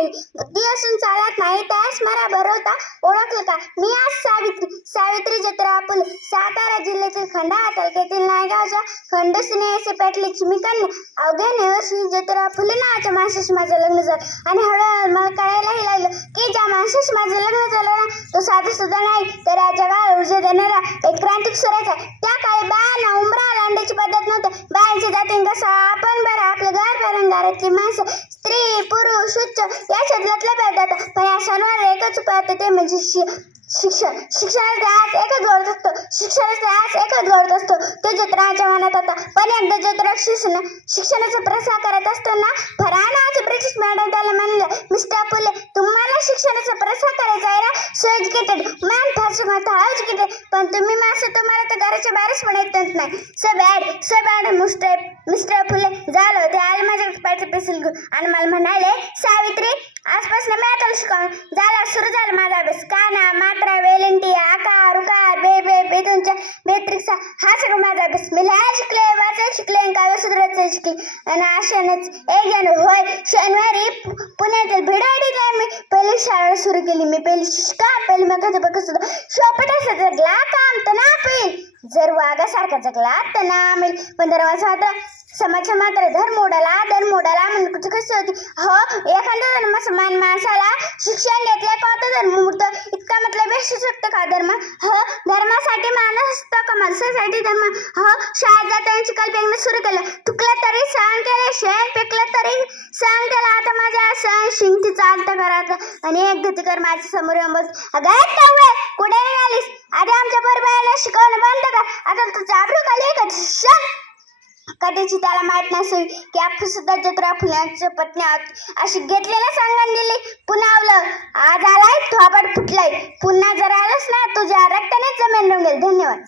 नाही. ती असून चालत नाही. त्यास मला भरवता ओळखलं का? मी आज सावित्री सावित्री जत्रा फुले सातारा जिल्ह्यातील खंडाळा तालुक्यातील नायगावच्या खंडसने असे पेटले चिमिकांनी अवघ्या नेवर्षी जत्रा फुले नावाच्या माणसाशी माझं लग्न झालं. आणि हळूहळू मला कळायलाही लागलं की ज्या माणसाशी माझं लग्न झालं ना तो साधा सुद्धा नाही तर या जगाला ऊर्जा देणारा एक क्रांतिक स्वराज आहे. त्या काळी बायांना उमरा अंड्याची पद्धत नव्हती. बायांच्या जाती कसा आपण बरं आपलं घर घरांगारातली माणसं स्त्री पुरुष उच्च या शब्दातल्या भेटतात पण या क्षणावर एकच उपाय होते ते म्हणजे शिक्षण शिक्षणाचा आज एकच घडत असतो. शिक्षणाचा आज एकच घडत असतो. तो जत्राच्या मनात होता पण एकदा जत्रा शिक्षण शिक्षणाचा प्रसार करत असताना फरानाचे ब्रिटिश मॅडम त्याला म्हणलं mister so educated ma'am fast माता एज्युकेटेड पण तुम्ही मासे तुम्हाला तर घराच्या बाहेरच पण येतच नाही. So bad so bad mister mister Phule झालं ते आले माझ्या पाहिजे पेन्सिल आणि मला म्हणाले सावित्री आजपासून मी आता शिकवून झाला सुरू झाला माझा अभ्यास. का ना? मात्रा वेळे शिकले शिकले शिकले. आणि एक जण होय शनिवारी पुण्यातील भिडवाडीला मी पहिली शाळा सुरू केली. मी पहिली शिका पहिली मग जगला काम पेल जर वाघासारखा जगला तर ना मिळेल पण दरवाजा माझा समाजच्या मात्र धर मोडाला धर्म मोडाला म्हणजे कुठे कसं होती? हो एखाद्या धर्म समान माणसाला शिक्षण घेतलं का धर्म मूर्त. इतका मतलब असू शकतो का धर्म? हो धर्मासाठी माणूस असतो का माणसासाठी धर्म हो शाळेत जाताना शिकायला सुरू केलं. चुकलं तरी सहन केलं शेण पिकलं तरी सहन केलं. आता माझ्या सहन शिंगती चालतं घरात. आणि एक गतीकर माझ्यासमोर येऊन बस. अगं नव्हे कुठे निघालीस? आधी आमच्या बरोबर शिकवणं बंद कर. आता तू जाबरू खाली का? शट कधीची त्याला माहीत नसेल की आपण सुद्धा जत्रा फुलांच्या पत्नी आहोत. अशी घेतलेल्या सांगण दिली. पुन्हा आवलं. आज आलाय थोबड फुटलाय. पुन्हा जर आलंच ना तुझ्या रक्ताने जमेन रंगेल. धन्यवाद.